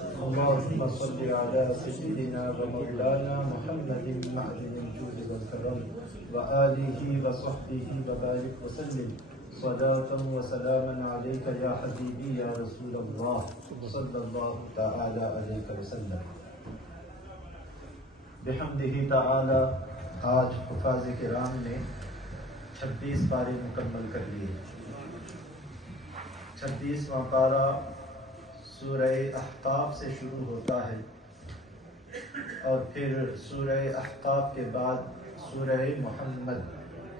اللهم صل على سيدنا ومولانا محمد معدن الجود والكرم وآله وصحبه وبارك وسلم صلاة وسلاما عليك يا حبيبي يا رسول الله صلى الله تعالى عليك وسلم. بحمدہ تعالی آج حفاظ کرام نے 26 پارے مکمل کر لیے. 26واں پارہ سورہ احقاف سے شروع ہوتا ہے اور پھر سورہ احقاف کے بعد سورہ محمد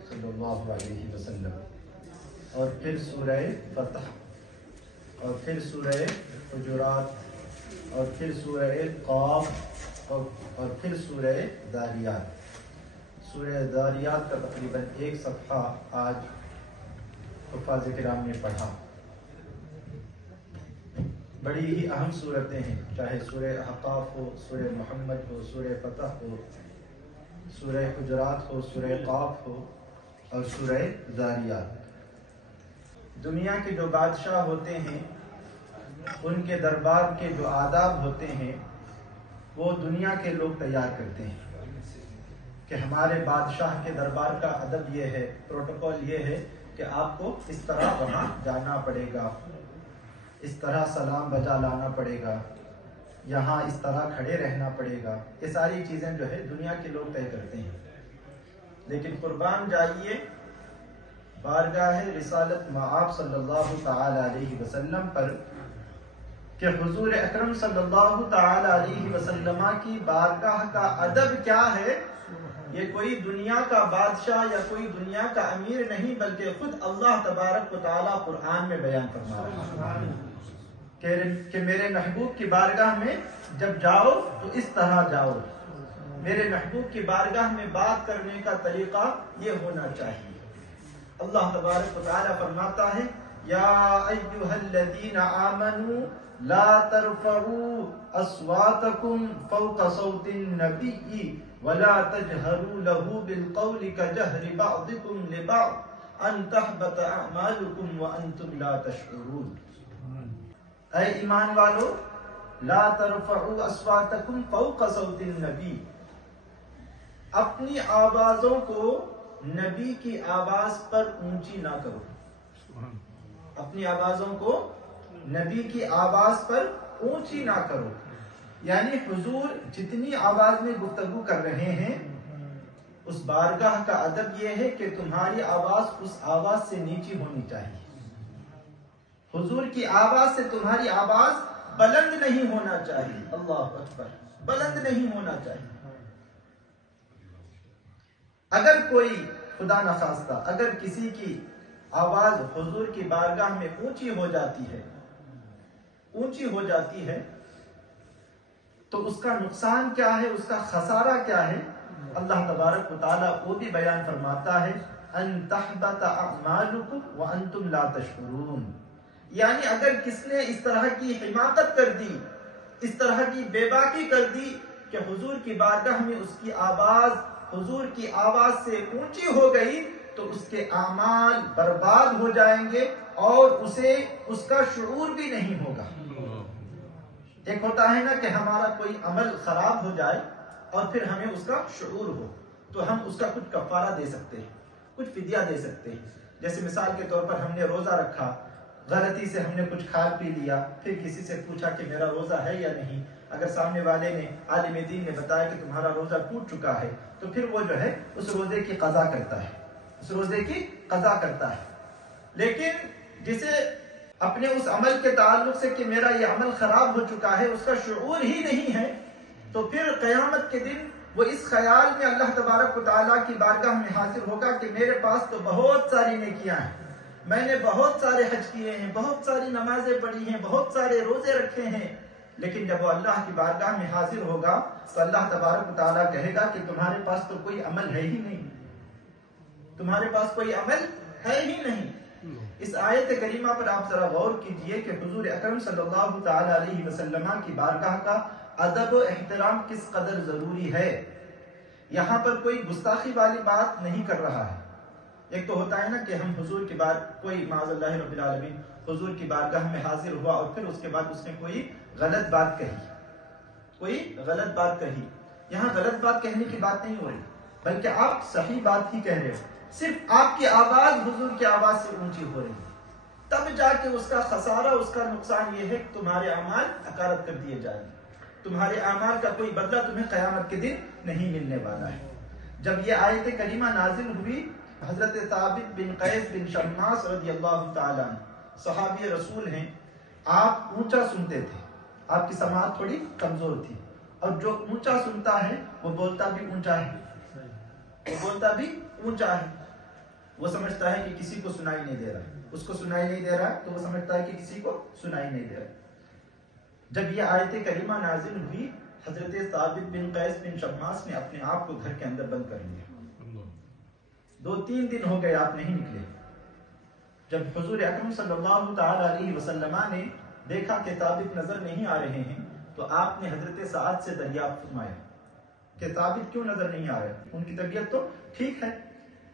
صلی اللہ علیہ وسلم اور پھر سورہ فتح اور پھر سورہ حجرات اور پھر سورہ قاف اور پھر سورہ ذاریات. سورہ ذاریات کا تقریباً 1 صفحہ آج حفاظ کرام نے پڑھا. بڑی ہی اہم صورتیں ہیں، چاہے سورہ احقاف ہو، سورہ محمد ہو، سورہ فتح ہو، سورہ حجرات ہو، سورہ قاف ہو اور سورہ ذاریات. دنیا کے جو بادشاہ ہوتے ہیں ان کے دربار کے جو آداب ہوتے ہیں وہ دنیا کے لوگ تیار کرتے ہیں کہ ہمارے بادشاہ کے دربار کا ادب یہ ہے، پروٹوکول یہ ہے کہ آپ کو اس طرح وہاں جانا پڑے گا، اس طرح سلام بجا لانا پڑے گا، یہاں اس طرح کھڑے رہنا پڑے گا. یہ ساری چیزیں جو ہے دنیا کے لوگ طے کرتے ہیں. لیکن قربان جائیے بارگاہ رسالت مآب صلی اللہ تعالی علیہ وسلم پر کہ حضور اکرم صلی اللہ تعالی علیہ وسلم کی بارگاہ کا ادب کیا ہے. یہ کوئی دنیا کا بادشاہ یا کوئی دنیا کا امیر نہیں بلکہ خود اللہ تبارک و تعالی قرآن میں بیان فرما رہا ہے کہ میرے محبوب کی بارگاہ میں جب جاؤ تو اس طرح جاؤ. میرے محبوب کی بارگاہ میں بات کرنے کا طریقہ یہ ہونا چاہیے. اللہ تبارک و تعالی فرماتا ہے یا ایھا الذین آمنوا لا ترفعوا اصواتکم فوق صوت النبی ولا تجهروا له بالقول كجهر بعضكم لبعض ان تحبط اعمالكم وانتم لا تشعرون. اے ایمان والو لا ترفعوا اصواتکم فوق صوت النبی، اپنی آوازوں کو نبی کی آواز پر اونچی نہ کرو. اپنی آوازوں کو نبی کی آواز پر اونچی نہ کرو. یعنی حضور جتنی آواز میں گفتگو کر رہے ہیں اس بارگاہ کا ادب یہ ہے کہ تمہاری آواز اس آواز سے نیچی ہونی چاہیے. حضور کی آواز سے تمہاری آواز بلند نہیں ہونا چاہیے. اللہ اکبر، بلند نہیں ہونا چاہیے. اگر کوئی خدا نخواستہ اگر کسی کی آواز حضور کی بارگاہ میں اونچی ہو جاتی ہے تو اس کا نقصان کیا ہے، اس کا خسارہ کیا ہے، اللہ تبارک و تعالیٰ وہ بھی بیان فرماتا ہے ان تحبط اعمالکم وانتم لا تشعرون. یعنی اگر کس نے اس طرح کی حماقت کر دی، اس طرح کی بے باکی کر دی کہ حضور کی بارگاہ میں اس کی آواز حضور کی آواز سے اونچی ہو گئی تو اس کے اعمال برباد ہو جائیں گے اور اسے اس کا شعور بھی نہیں ہوگا. ایک ہوتا ہے نا کہ ہمارا کوئی عمل خراب ہو جائے اور پھر ہمیں اس کا شعور ہو تو ہم اس کا کچھ کفارہ دے سکتے ہیں، کچھ فدیہ دے سکتے ہیں. جیسے مثال کے طور پر ہم نے روزہ رکھا، غلطی سے ہم نے کچھ کھا پی لیا، پھر کسی سے پوچھا کہ میرا روزہ ہے یا نہیں. اگر سامنے والے نے عالم دین نے بتایا کہ تمہارا روزہ ٹوٹ چکا ہے تو پھر وہ جو ہے اس روزے کی قضا کرتا ہے، اس روزے کی قضا کرتا ہے. لیکن جسے اپنے اس عمل کے تعلق سے کہ میرا یہ عمل خراب ہو چکا ہے اس کا شعور ہی نہیں ہے تو پھر قیامت کے دن وہ اس خیال میں اللہ تبارک و تعالیٰ کی بارگاہ میں حاضر ہوگا کہ میرے پاس تو بہت ساری نیکیاں ہیں، میں نے بہت سارے حج کیے ہیں، بہت ساری نمازیں پڑھی ہیں، بہت سارے روزے رکھے ہیں. لیکن جب وہ اللہ کی بارگاہ میں حاضر ہوگا تو اللہ تبارک و تعالیٰ کہے گا کہ تمہارے پاس تو کوئی عمل ہے ہی نہیں، تمہارے پاس کوئی عمل ہے ہی نہیں. اس آیت کریمہ پر آپ ذرا غور کیجئے کہ حضور اکرم صلی اللہ تعالی علیہ وسلم کی بارگاہ کا ادب و احترام کس قدر ضروری ہے. یہاں پر کوئی گستاخی والی بات نہیں کر رہا ہے. ایک تو ہوتا ہے نا کہ ہم حضور کے بعد کوئی معاذ اللہ رب العالمین حضور کی بارگاہ میں حاضر ہوا اور پھر اس کے بعد اس نے کوئی غلط بات کہی، یہاں غلط بات کہنے کی بات نہیں ہو رہی، بلکہ آپ صحیح بات ہی کہہ رہے ہو، صرف آپ کی آواز حضور کی آواز سے اونچی ہو رہی ہے، تب جا کے اس کا خسارہ، اس کا نقصان یہ ہے کہ تمہارے اعمال حقارت کر دیے جائیں گے، تمہارے اعمال کا کوئی بدلہ تمہیں قیامت کے دن نہیں ملنے والا ہے۔ جب یہ آیت کریمہ نازل ہوئی، حضرت ثابت بن قیس بن شماس رضی اللہ تعالیٰ عنہ صحابی رسول ہیں، آپ اونچا سنتے تھے، آپ کی سماعت تھوڑی کمزور تھی، اور جو اونچا سنتا ہے وہ بولتا بھی اونچا ہے، وہ سمجھتا ہے کہ کسی کو سنائی نہیں دے رہا، اس کو سنائی نہیں دے رہا تو وہ سمجھتا ہے کہ کسی کو سنائی نہیں دے رہا۔ جب یہ آیت کریمہ نازل ہوئی، حضرت ثابت بن قیس بن شماس نے اپنے آپ کو گھر کے اندر بند کر لیا، 2-3 دن ہو گئے آپ نہیں نکلے۔ جب حضور اکرم صلی اللہ تعالی علیہ وسلم نے دیکھا کہ ثابت نظر نہیں آ رہے ہیں، تو آپ نے حضرت سعد سے دریافت فرمایا کہ ثابت کیوں نظر نہیں آ رہے، ان کی طبیعت تو ٹھیک ہے؟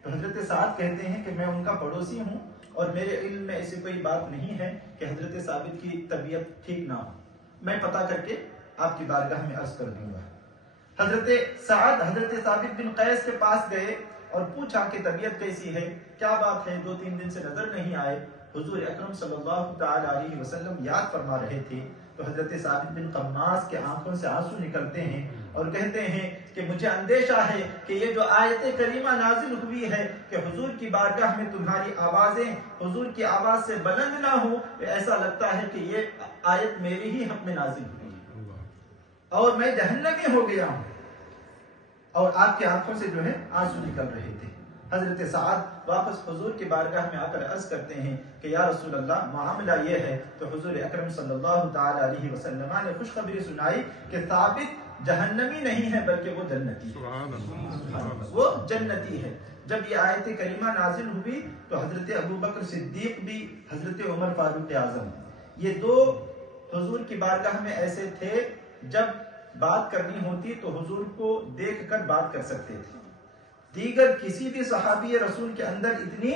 تو حضرت سعد کہتے ہیں کہ میں ان کا پڑوسی ہوں اور میرے علم میں ایسی کوئی بات نہیں ہے کہ حضرت ثابت کی طبیعت ٹھیک نہ ہو، میں پتہ کر کے آپ کی بارگاہ میں عرض کر دوں گا۔ حضرت سعد حضرت ثابت بن قیس کے پاس گئے اور پوچھا کہ طبیعت کیسی ہے، کیا بات ہے، 2-3 دن سے نظر نہیں آئے۔ حضور اکرم صلی اللہ تعالی علیہ وسلم یاد فرما رہے تھے، تو حضرت ثابت بن قماس کے آنکھوں سے آنسو نکلتے ہیں اور کہتے ہیں کہ مجھے اندیشہ ہے کہ یہ جو آیت کریمہ نازل ہوئی ہے کہ حضور کی بارگاہ میں تمہاری آوازیں حضور کی آواز سے بلند نہ ہو، ایسا لگتا ہے کہ یہ آیت میری ہی حق میں نازل ہوئی ہے اور میں جہنمی ہو گیا ہوں، اور آپ کی آنکھوں سے جو ہے آنسو نکل رہے تھے۔ حضرت سعد واپس حضور کی بارگاہ میں آ کر عرض کرتے ہیں کہ یا رسول اللہ معاملہ یہ ہے، تو حضور اکرم صلی اللہ تعالی علیہ وسلم نے خوشخبری سنائی کہ ثابت جہنمی نہیں ہے بلکہ وہ جنتی ہے، وہ جنتی ہے۔ جب یہ آیت کریمہ نازل ہوئی تو حضرت ابوبکر صدیق بھی، حضرت عمر فاروق اعظم، یہ 2 حضور کی بارگاہ میں ایسے تھے، جب بات کرنی ہوتی تو حضور کو دیکھ کر بات کر سکتے تھے۔ دیگر کسی بھی صحابی رسول کے اندر اتنی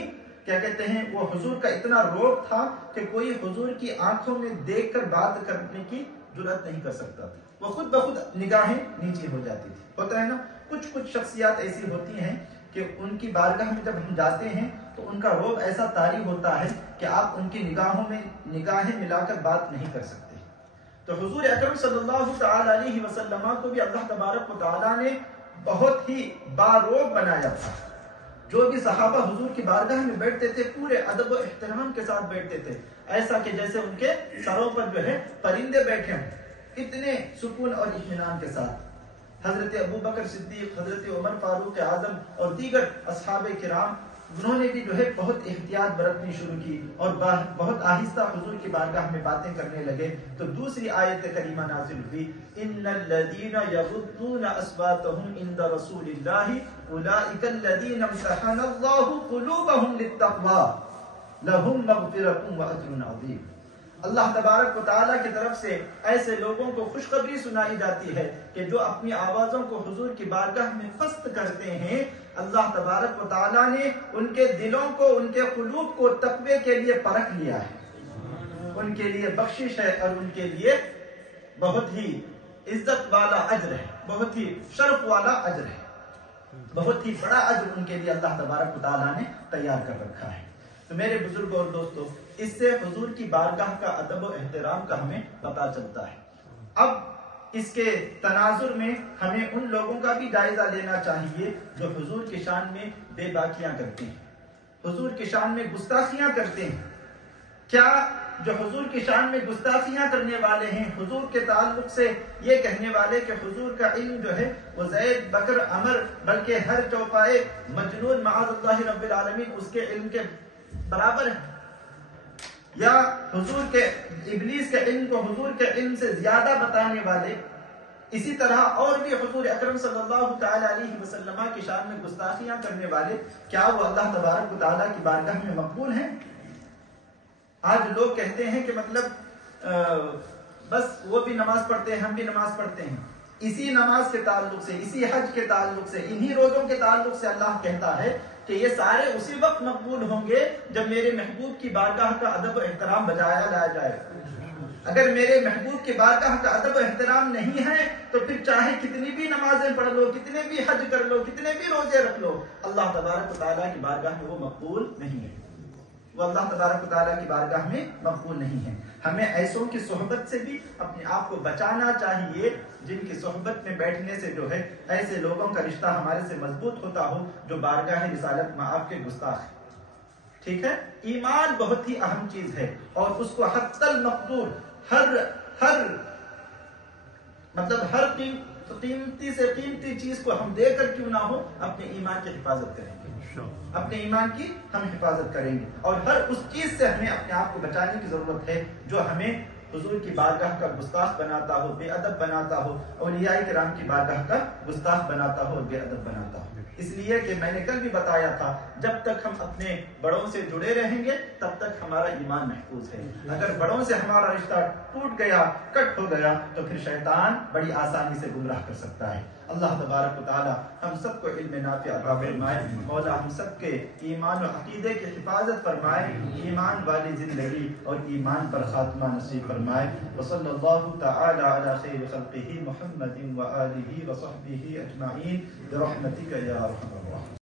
کیا کہتے ہیں، وہ حضور کا اتنا روب تھا کہ کوئی حضور کی آنکھوں میں دیکھ کر بات کرنے کی جرأت نہیں کر سکتا تھا، وہ خود بخود نگاہیں نیچی ہو جاتی تھی۔ ہوتا ہے نا، کچھ شخصیات ایسی ہوتی ہیں کہ ان کی بارگاہ میں جب ہم جاتے ہیں تو ان کا روب ایسا طاری ہوتا ہے کہ آپ ان کی نگاہوں میں نگاہیں ملا کر بات نہیں کر سکتے۔ تو حضور اکرم صلی اللہ تعالی علیہ وسلم کو بھی اللہ تبارک و تعالیٰ نے بہت ہی باروب بنایا تھا۔ جو بھی صحابہ حضور کی بارگاہ میں بیٹھتے تھے پورے ادب و احترام کے ساتھ بیٹھتے تھے، ایسا کہ جیسے ان کے سروں پر جو ہے پرندے بیٹھے ہوں، اتنے سکون اور اطمینان کے ساتھ۔ حضرت ابوبکر صدیق، حضرت عمر فاروق اعظم اور دیگر اصحاب کرام، انہوں نے بھی جو ہے بہت احتیاط برتنی شروع کی اور بہت آہستہ حضور کی بارگاہ میں باتیں کرنے لگے۔ تو دوسری آیت کریمہ نازل ہوئی، ان الذین یغضون اصواتهم عند رسول اللہ اولئک الذین امتحن اللہ قلوبهم للتقوی لهم مغفرۃ واجر عظیم۔ اللہ تبارک و تعالیٰ کی طرف سے ایسے لوگوں کو خوشخبری سنائی جاتی ہے کہ جو اپنی آوازوں کو حضور کی بارگاہ میں پست کرتے ہیں، اللہ تبارک و تعالیٰ نے ان کے دلوں کو، ان کے قلوب کو تقوی کے لیے پرکھ لیا ہے، ان کے لیے بخشش ہے اور ان کے لیے بہت ہی عزت والا اجر ہے، بہت ہی شرف والا اجر ہے، بہت ہی بڑا اجر ان کے لیے اللہ تبارک و تعالیٰ نے تیار کر رکھا ہے۔ تو میرے بزرگوں اور دوستوں، اس سے حضور کی بارگاہ کا ادب و احترام کا ہمیں پتہ چلتا ہے۔ اب اس کے تناظر میں ہمیں ان لوگوں کا بھی جائزہ لینا چاہیے جو حضور کی شان میں بے باکیاں کرتے ہیں، حضور کی شان میں گستاخیاں کرتے ہیں۔ کیا جو حضور کی شان میں گستاخیاں کرنے والے ہیں، حضور کے تعلق سے یہ کہنے والے کہ حضور کا علم جو ہے وہ زید، بکر، عمر، بلکہ ہر چوپائے مجنون معاذ اللہ رب العالمین اس کے علم کے برابر ہے، یا حضور کے ابلیس کے علم کو حضور کے علم سے زیادہ بتانے والے، اسی طرح اور بھی حضور اکرم صلی اللہ تعالی علیہ وسلم کی شان میں گستاخیاں کرنے والے، کیا وہ اللہ تبارک و تعالیٰ کی بارگاہ میں مقبول ہیں؟ آج لوگ کہتے ہیں کہ مطلب بس وہ بھی نماز پڑھتے ہیں، ہم بھی نماز پڑھتے ہیں، اسی نماز کے تعلق سے، اسی حج کے تعلق سے، انہی روزوں کے تعلق سے اللہ کہتا ہے کہ کہ یہ سارے اسی وقت مقبول ہوں گے جب میرے محبوب کی بارگاہ کا ادب و احترام بجایا لایا جائے. اگر میرے محبوب کی بارگاہ کا ادب و احترام نہیں ہے تو پھر چاہے کتنی بھی نمازیں پڑھ لو، کتنے بھی حج کر لو، کتنے بھی روزے رکھ لو، اللہ تبارک و تعالیٰ کی بارگاہ میں وہ مقبول نہیں ہے. وہ اللہ تبارک و تعالیٰ کی بارگاہ میں مقبول نہیں ہے. ہمیں ایسوں کی صحبت سے بھی اپنے آپ کو بچانا چاہیے جن کی صحبت میں بیٹھنے سے جو ہے ایسے لوگوں کا رشتہ ہمارے سے مضبوط ہوتا ہو جو بارگاہ رسالت معاف کے گستاخ ہیں. ٹھیک ہے. ایمان بہت ہی اہم چیز ہے اور اس کو حتی المقدور ہر قیمتی سے قیمتی چیز کو ہم دے کر کیوں نہ ہو اپنے ایمان کی حفاظت کریں گے. اپنے ایمان کی ہم حفاظت کریں گے اور ہر اس چیز سے ہمیں اپنے آپ کو بچانے کی ضرورت ہے جو ہمیں حضور کی بارگاہ کا گستاخ بناتا ہو، بے ادب بناتا ہو، اولیاء کرام کی بارگاہ کا گستاخ بناتا ہو اور بے ادب بناتا ہو. اس لیے کہ میں نے کل بھی بتایا تھا جب تک ہم اپنے بڑوں سے جڑے رہیں گے تب تک ہمارا ایمان محفوظ ہے. اگر بڑوں سے ہمارا رشتہ ٹوٹ گیا، کٹ ہو گیا تو پھر شیطان بڑی آسانی سے گمراہ کر سکتا ہے. اللہ تبارک و تعالی ہم سب کو علم نافع عطا فرمائے. مولا ہم سب کے ایمان و عقیدے کی حفاظت فرمائے، ایمان والی زندگی اور ایمان پر خاتمہ نصیب فرمائے. وصلی اللہ تعالی علی خیر خلقہ محمد و آلہ و صحبہ اجمعین برحمتک یا ارحم الراحمین.